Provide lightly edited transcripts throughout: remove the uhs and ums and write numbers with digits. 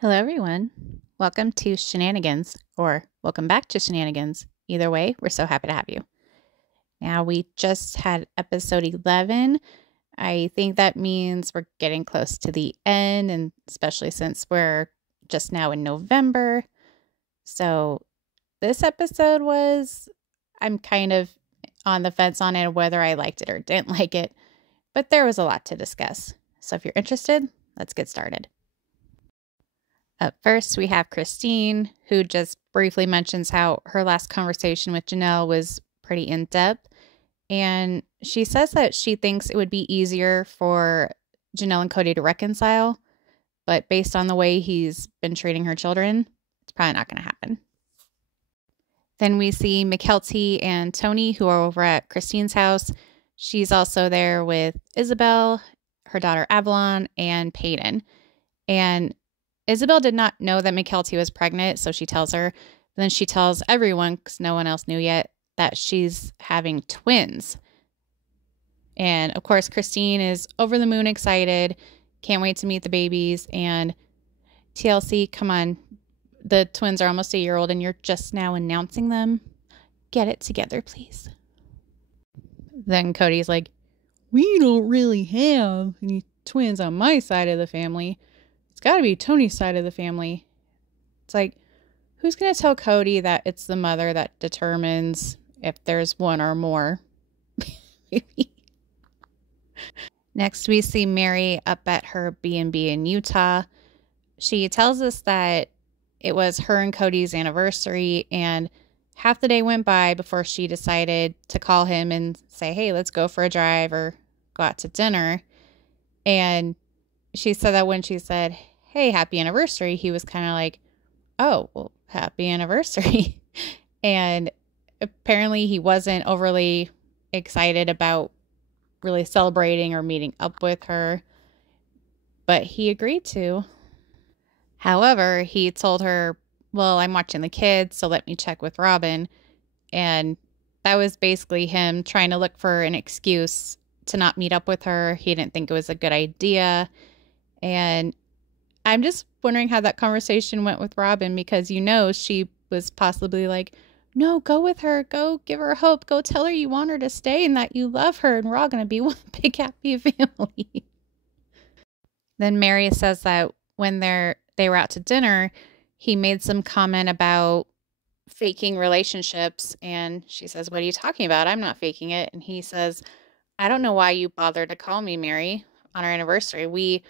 Hello, everyone. Welcome to Shenanigans, or welcome back to Shenanigans. Either way, we're so happy to have you. Now, we just had episode 11. I think that means we're getting close to the end, and especially since we're just now in November. So this episode I'm kind of on the fence on it, whether I liked it or didn't like it, but there was a lot to discuss. So if you're interested, let's get started. Up first, we have Christine, who just briefly mentions how her last conversation with Janelle was pretty in-depth. And she says that she thinks it would be easier for Janelle and Cody to reconcile. But based on the way he's been treating her children, it's probably not going to happen. Then we see McKelty and Tony, who are over at Christine's house. She's also there with Isabel, her daughter Avalon, and Peyton. And Isabel did not know that McKelty was pregnant, so she tells her. Then she tells everyone, because no one else knew yet, that she's having twins. And, of course, Christine is over the moon excited, can't wait to meet the babies. And TLC, come on, the twins are almost a year old, and you're just now announcing them. Get it together, please. Then Cody's like, we don't really have any twins on my side of the family. It's got to be Tony's side of the family. It's like, who's going to tell Cody that it's the mother that determines if there's one or more? Next, we see Mary up at her B&B in Utah. She tells us that it was her and Cody's anniversary, and half the day went by before she decided to call him and say, hey, let's go for a drive or go out to dinner. And she said that when she said, hey, happy anniversary, he was kind of like, oh, well, happy anniversary. And apparently he wasn't overly excited about really celebrating or meeting up with her, but he agreed to. However, he told her, well, I'm watching the kids, so let me check with Robin. And that was basically him trying to look for an excuse to not meet up with her. He didn't think it was a good idea. And I'm just wondering how that conversation went with Robin, because she was possibly like, no, go with her, go give her hope, go tell her you want her to stay and that you love her, and we're all going to be one big happy family. Then Mary says that when they were out to dinner, he made some comment about faking relationships, and she says, what are you talking about? I'm not faking it. And he says, I don't know why you bothered to call me, Mary, on our anniversary.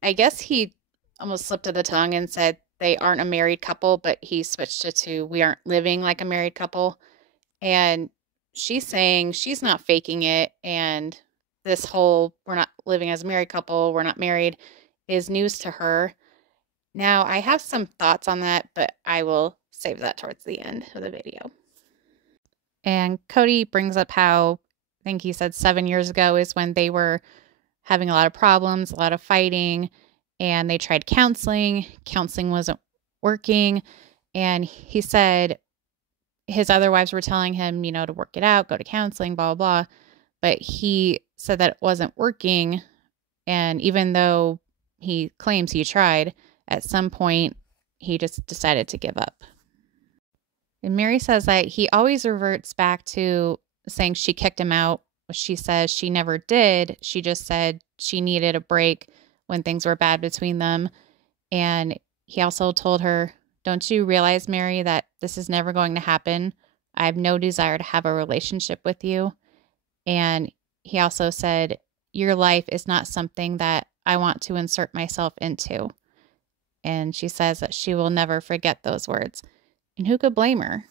I guess he almost slipped of the tongue and said they aren't a married couple, but he switched it to we aren't living like a married couple. And she's saying she's not faking it. And this whole we're not living as a married couple, we're not married, is news to her. Now, I have some thoughts on that, but I will save that towards the end of the video. And Cody brings up how, I think he said 7 years ago is when they were having a lot of problems, a lot of fighting, and they tried counseling. Counseling wasn't working. And he said his other wives were telling him, to work it out, go to counseling, blah, blah, blah. But he said that it wasn't working. And even though he claims he tried, at some point, he just decided to give up. And Mary says that he always reverts back to saying she kicked him out. She says she never did. She just said she needed a break when things were bad between them. And he also told her, don't you realize, Mary, that this is never going to happen? I have no desire to have a relationship with you. And he also said, your life is not something that I want to insert myself into. And she says that she will never forget those words. And who could blame her?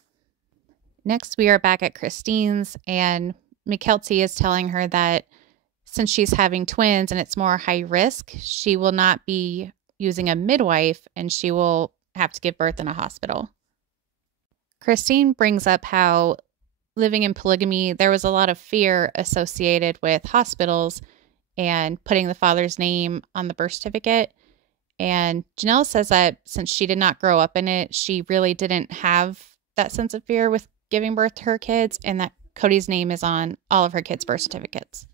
Next, we are back at Christine's, and McKelty is telling her that since she's having twins and it's more high risk, she will not be using a midwife and she will have to give birth in a hospital. Christine brings up how living in polygamy, there was a lot of fear associated with hospitals and putting the father's name on the birth certificate. And Janelle says that since she did not grow up in it, she really didn't have that sense of fear with giving birth to her kids, and that Cody's name is on all of her kids' birth certificates.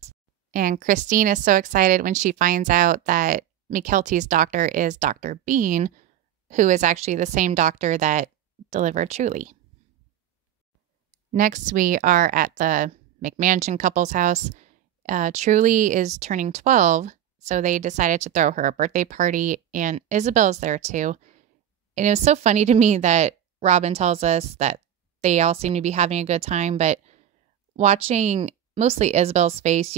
And Christine is so excited when she finds out that McKelty's doctor is Dr. Bean, who is actually the same doctor that delivered Truly. Next, we are at the McMansion couple's house. Truly is turning 12, so they decided to throw her a birthday party, and Isabel's there too. And it was so funny to me that Robin tells us that they all seem to be having a good time, but watching mostly Isabel's face,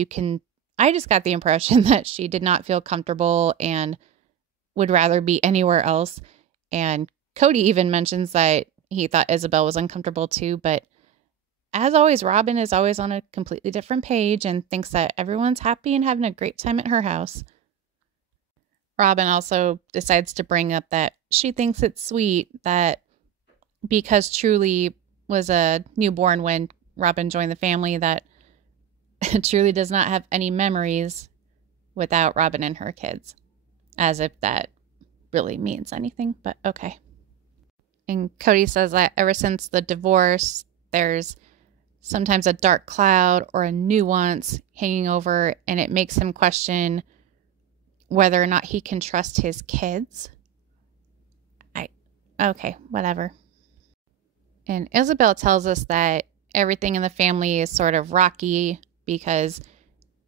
I just got the impression that she did not feel comfortable and would rather be anywhere else. And Cody even mentions that he thought Isabel was uncomfortable too, but as always, Robin is always on a completely different page and thinks that everyone's happy and having a great time at her house. Robin also decides to bring up that she thinks it's sweet that because Truly was a newborn when Robin joined the family, that Truly does not have any memories without Robin and her kids. As if that really means anything, but okay. And Cody says that ever since the divorce, there's sometimes a dark cloud or a nuance hanging over, and it makes him question whether or not he can trust his kids. Okay, whatever. And Isabel tells us that everything in the family is sort of rocky because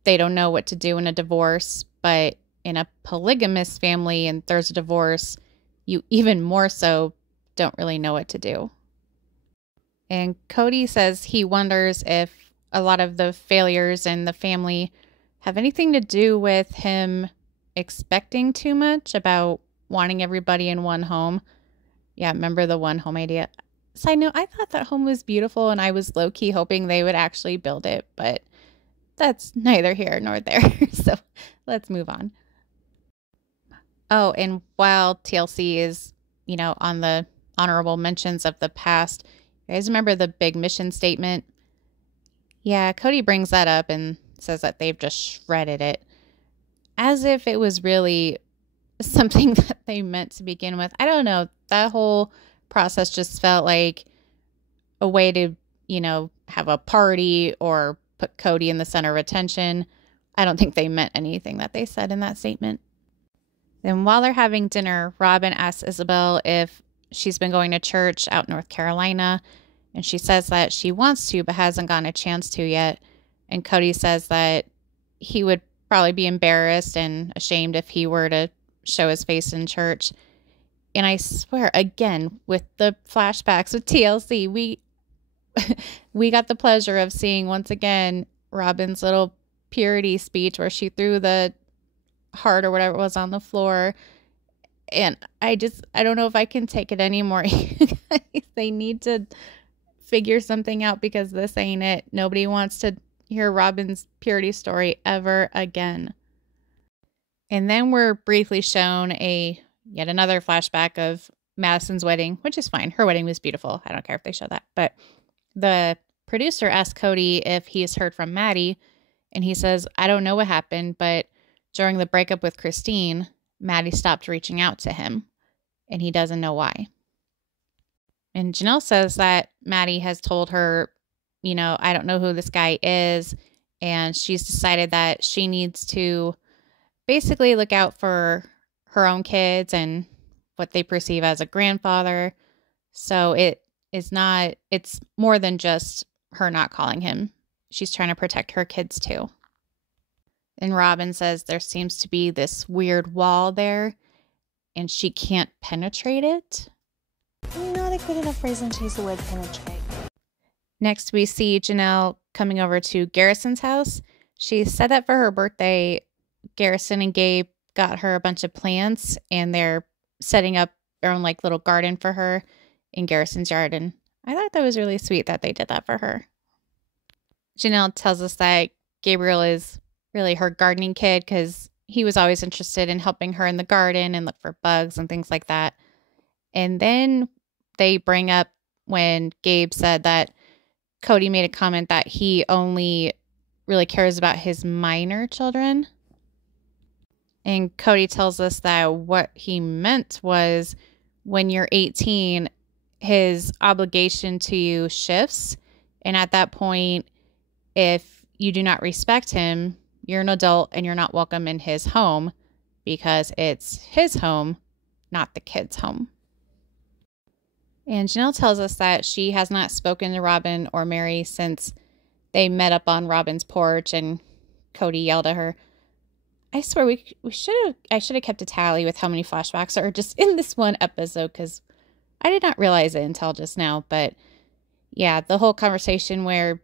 they don't know what to do in a divorce, but in a polygamous family and there's a divorce, you even more so don't really know what to do. And Cody says he wonders if a lot of the failures in the family have anything to do with him expecting too much about wanting everybody in one home. Yeah, remember the one home idea? Side note, I thought that home was beautiful and I was low-key hoping they would actually build it, but that's neither here nor there. So let's move on. Oh, and while TLC is, on the honorable mentions of the past, you guys remember the big mission statement? Yeah, Cody brings that up and says that they've just shredded it. As if it was really something that they meant to begin with. I don't know. That whole process just felt like a way to, have a party or put Cody in the center of attention. I don't think they meant anything that they said in that statement. Then while they're having dinner, Robin asks Isabel if she's been going to church out in North Carolina, and she says that she wants to but hasn't gotten a chance to yet. And Cody says that he would probably be embarrassed and ashamed if he were to show his face in church. And I swear, again, with the flashbacks with TLC, we got the pleasure of seeing once again Robin's little purity speech where she threw the heart or whatever it was on the floor. And I don't know if I can take it anymore. They need to figure something out because this ain't it. Nobody wants to hear Robin's purity story ever again. And then we're briefly shown yet another flashback of Madison's wedding, which is fine. Her wedding was beautiful. I don't care if they show that. But the producer asked Cody if he's heard from Maddie, and he says, I don't know what happened, but during the breakup with Christine, Maddie stopped reaching out to him, and he doesn't know why. And Janelle says that Maddie has told her, I don't know who this guy is, and she's decided that she needs to basically look out for her own kids and what they perceive as a grandfather. So it's more than just her not calling him. She's trying to protect her kids too. And Robin says there seems to be this weird wall there and she can't penetrate it. Not a good enough reason to use the word penetrate. Next, we see Janelle coming over to Garrison's house. She said that for her birthday, Garrison and Gabe got her a bunch of plants and they're setting up their own little garden for her in Garrison's yard. And I thought that was really sweet that they did that for her. Janelle tells us that Gabriel is really her gardening kid because he was always interested in helping her in the garden and look for bugs and things like that. And then they bring up when Gabe said that Cody made a comment that he only really cares about his minor children. And Cody tells us that what he meant was when you're 18, his obligation to you shifts. And at that point, if you do not respect him, you're an adult and you're not welcome in his home because it's his home, not the kids' home. And Janelle tells us that she has not spoken to Robin or Mary since they met up on Robin's porch and Cody yelled at her. I swear I should have kept a tally with how many flashbacks are just in this one episode, because I did not realize it until just now. But yeah, the whole conversation where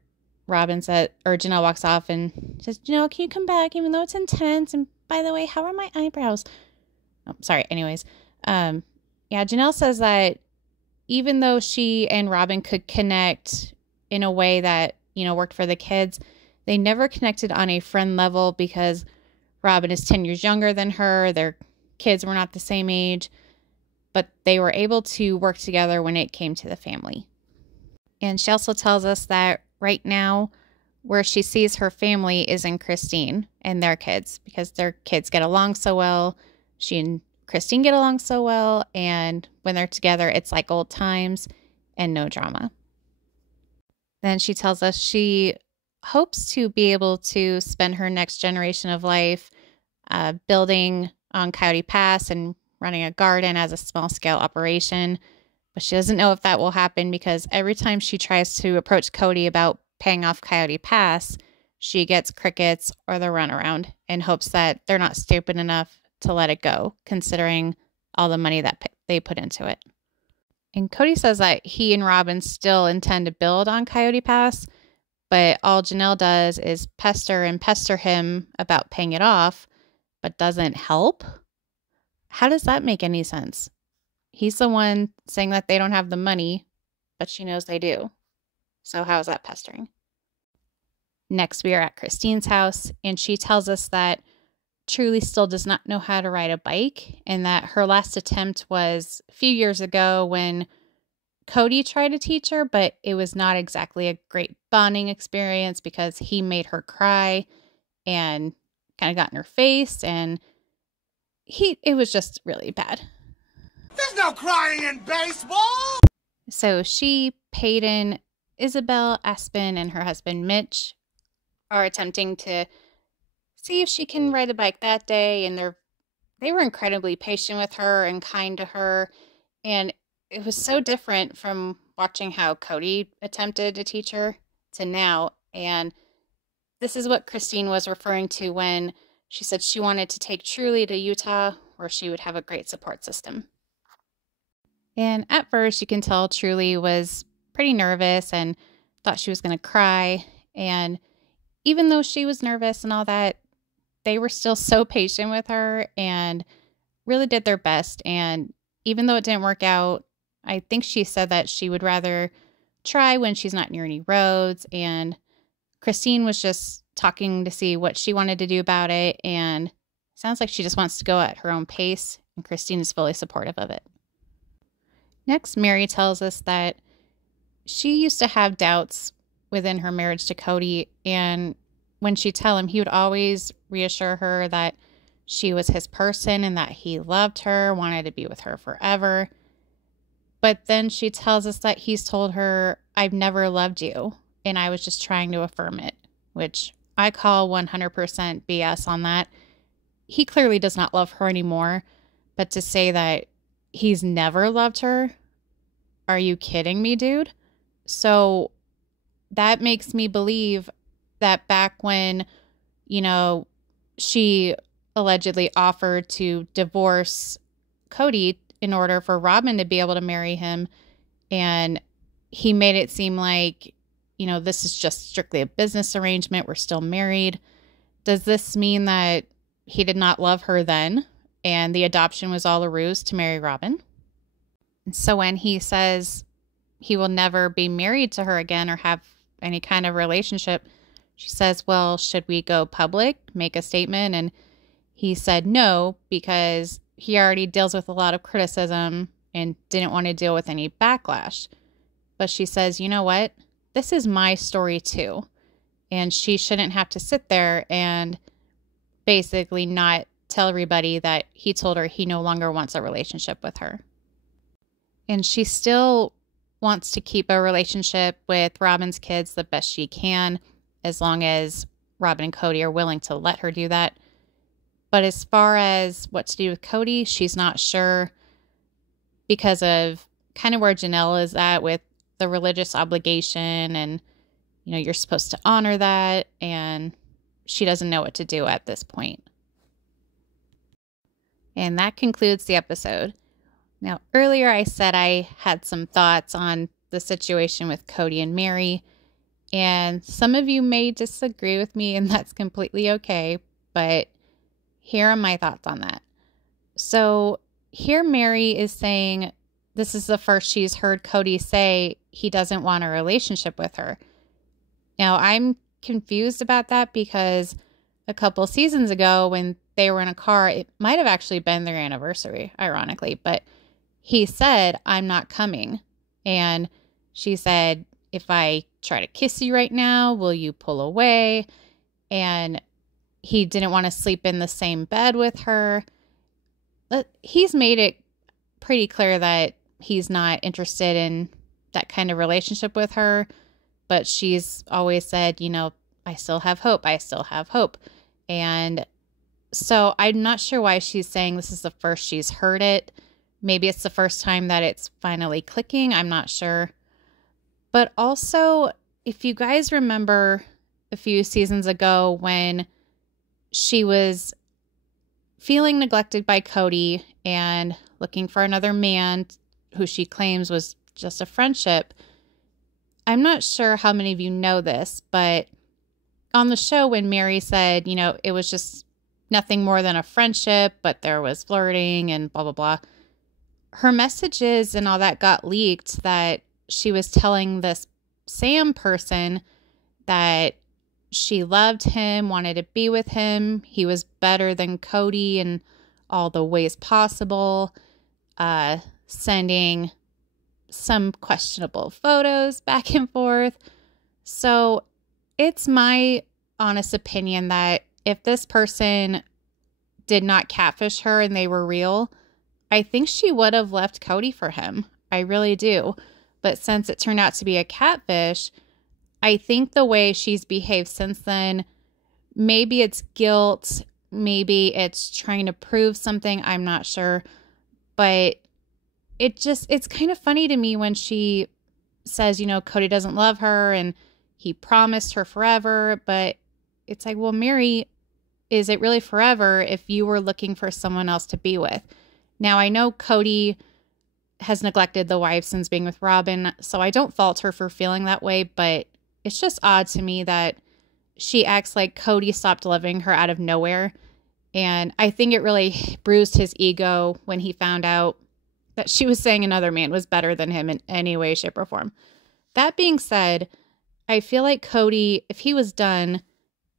Janelle walks off and says, Janelle, can you come back even though it's intense? And by the way, how are my eyebrows? Oh, sorry. Anyways, yeah, Janelle says that even though she and Robin could connect in a way that, worked for the kids, they never connected on a friend level because Robin is 10 years younger than her. Their kids were not the same age, but they were able to work together when it came to the family. And she also tells us that right now, where she sees her family is in Christine and their kids, because their kids get along so well. She and Christine get along so well, and when they're together, it's like old times and no drama. Then she tells us she hopes to be able to spend her next generation of life building on Coyote Pass and running a garden as a small-scale operation, but she doesn't know if that will happen because every time she tries to approach Cody about paying off Coyote Pass, she gets crickets or the runaround and hopes that they're not stupid enough to let it go, considering all the money that they put into it. And Cody says that he and Robin still intend to build on Coyote Pass, but all Janelle does is pester him about paying it off, but doesn't help. How does that make any sense? He's the one saying that they don't have the money, but she knows they do. So how is that pestering? Next, we are at Christine's house, and she tells us that Truly still does not know how to ride a bike, and that her last attempt was a few years ago when Cody tried to teach her, but it was not exactly a great bonding experience because he made her cry and kind of got in her face, and it was just really bad. There's no crying in baseball! So she, Peyton, Isabel, Aspen, and her husband Mitch are attempting to see if she can ride a bike that day, and they were incredibly patient with her and kind to her, and it was so different from watching how Cody attempted to teach her to now. And this is what Christine was referring to when she said she wanted to take Truly to Utah, where she would have a great support system. And at first, you can tell Truly was pretty nervous and thought she was going to cry. And even though she was nervous and all that, they were still so patient with her and really did their best. And even though it didn't work out, I think she said that she would rather try when she's not near any roads. And Christine was just talking to see what she wanted to do about it. And it sounds like she just wants to go at her own pace. And Christine is fully supportive of it. Next, Mary tells us that she used to have doubts within her marriage to Cody, and when she'd tell him, he would always reassure her that she was his person and that he loved her, wanted to be with her forever. But then she tells us that he's told her, I've never loved you, and I was just trying to affirm it, which I call 100% BS on that. He clearly does not love her anymore, but to say that he's never loved her, are you kidding me, dude? So that makes me believe that back when, she allegedly offered to divorce Cody in order for Robin to be able to marry him, and he made it seem like, this is just strictly a business arrangement. We're still married. Does this mean that he did not love her then, and the adoption was all a ruse to marry Robin? And so when he says he will never be married to her again or have any kind of relationship, she says, well, should we go public, make a statement? And he said no, because he already deals with a lot of criticism and didn't want to deal with any backlash. But she says, you know what? This is my story too. And she shouldn't have to sit there and basically not tell everybody that he told her he no longer wants a relationship with her. And she still wants to keep a relationship with Robin's kids the best she can, as long as Robin and Cody are willing to let her do that. But as far as what to do with Cody, she's not sure because of kind of where Janelle is at with the religious obligation and, you're supposed to honor that. And she doesn't know what to do at this point. And that concludes the episode. Now, earlier I said I had some thoughts on the situation with Cody and Mary. And some of you may disagree with me, and that's completely okay. But here are my thoughts on that. So here Mary is saying this is the first she's heard Cody say he doesn't want a relationship with her. Now, I'm confused about that because a couple seasons ago when they were in a car, it might have actually been their anniversary, ironically, but he said, "I'm not coming." And she said, "If I try to kiss you right now, will you pull away?" And he didn't want to sleep in the same bed with her. But he's made it pretty clear that he's not interested in that kind of relationship with her. But she's always said, "I still have hope. I still have hope." And so I'm not sure why she's saying this is the first she's heard it. Maybe it's the first time that it's finally clicking. I'm not sure. But also, if you guys remember a few seasons ago when she was feeling neglected by Cody and looking for another man who she claims was just a friendship, I'm not sure how many of you know this, but on the show when Mary said, it was just nothing more than a friendship, but there was flirting and blah, blah, blah. Her messages and all that got leaked that she was telling this Sam person that she loved him, wanted to be with him. He was better than Cody in all the ways possible, sending some questionable photos back and forth. So it's my honest opinion that if this person did not catfish her and they were real, I think she would have left Cody for him. I really do. But since it turned out to be a catfish, I think the way she's behaved since then, maybe it's guilt, maybe it's trying to prove something, I'm not sure. But it's kind of funny to me when she says, Cody doesn't love her and he promised her forever. But it's like, well, Mary, is it really forever if you were looking for someone else to be with? Now, I know Cody has neglected the wife since being with Robin, so I don't fault her for feeling that way, but it's just odd to me that she acts like Cody stopped loving her out of nowhere. And I think it really bruised his ego when he found out that she was saying another man was better than him in any way, shape, or form. That being said, I feel like Cody, if he was done,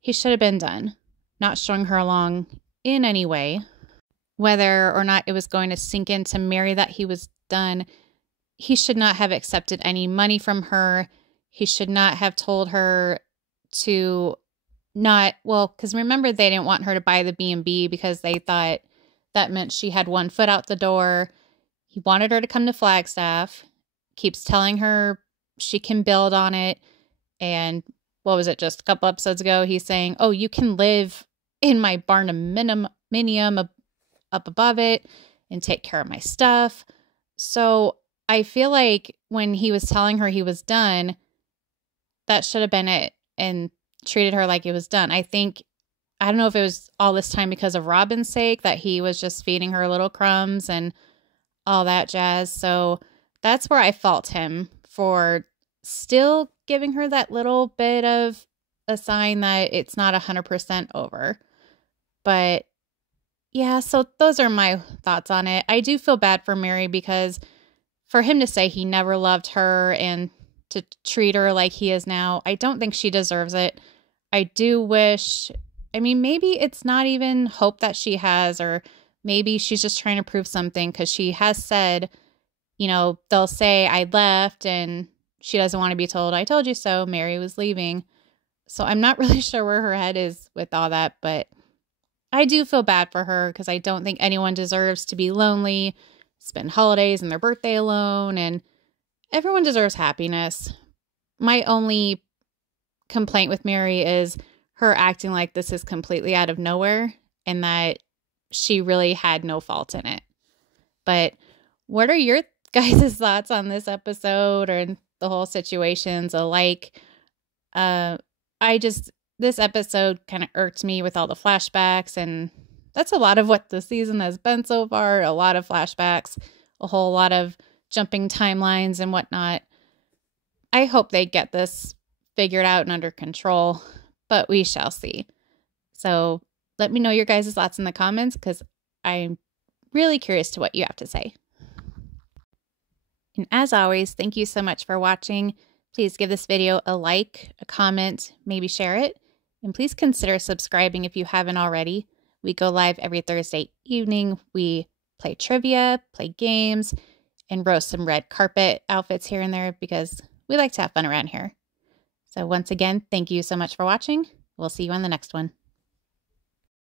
he should have been done. Not string her along in any way. Whether or not it was going to sink into Mary that he was done, he should not have accepted any money from her. He should not have told her to not, well, because remember they didn't want her to buy the B&B because they thought that meant she had one foot out the door. He wanted her to come to Flagstaff, keeps telling her she can build on it. And what was it, just a couple episodes ago, he's saying, "Oh, you can live in my barnuminium up above it and take care of my stuff." So I feel like when he was telling her he was done, that should have been it and treated her like it was done. I don't know if it was all this time because of Robin's sake that he was just feeding her little crumbs and all that jazz. So that's where I fault him for still giving her that little bit of a sign that it's not 100% over. But yeah, so those are my thoughts on it. I do feel bad for Mary because for him to say he never loved her and to treat her like he is now, I don't think she deserves it. I do wish, maybe it's not even hope that she has, or maybe she's just trying to prove something because she has said, they'll say I left and she doesn't want to be told, "I told you so, Mary was leaving." So I'm not really sure where her head is with all that, but I do feel bad for her because I don't think anyone deserves to be lonely, spend holidays and their birthday alone, and everyone deserves happiness. My only complaint with Mary is her acting like this is completely out of nowhere and that she really had no fault in it. But what are your guys' thoughts on this episode or the whole situations alike? This episode kind of irked me with all the flashbacks, and that's a lot of what the season has been so far. A lot of flashbacks, a whole lot of jumping timelines and whatnot. I hope they get this figured out and under control, but we shall see. So let me know your guys' thoughts in the comments, because I'm really curious to what you have to say. And as always, thank you so much for watching. Please give this video a like, a comment, maybe share it. And please consider subscribing if you haven't already. We go live every Thursday evening. We play trivia, play games, and roast some red carpet outfits here and there because we like to have fun around here. So once again, thank you so much for watching. We'll see you on the next one.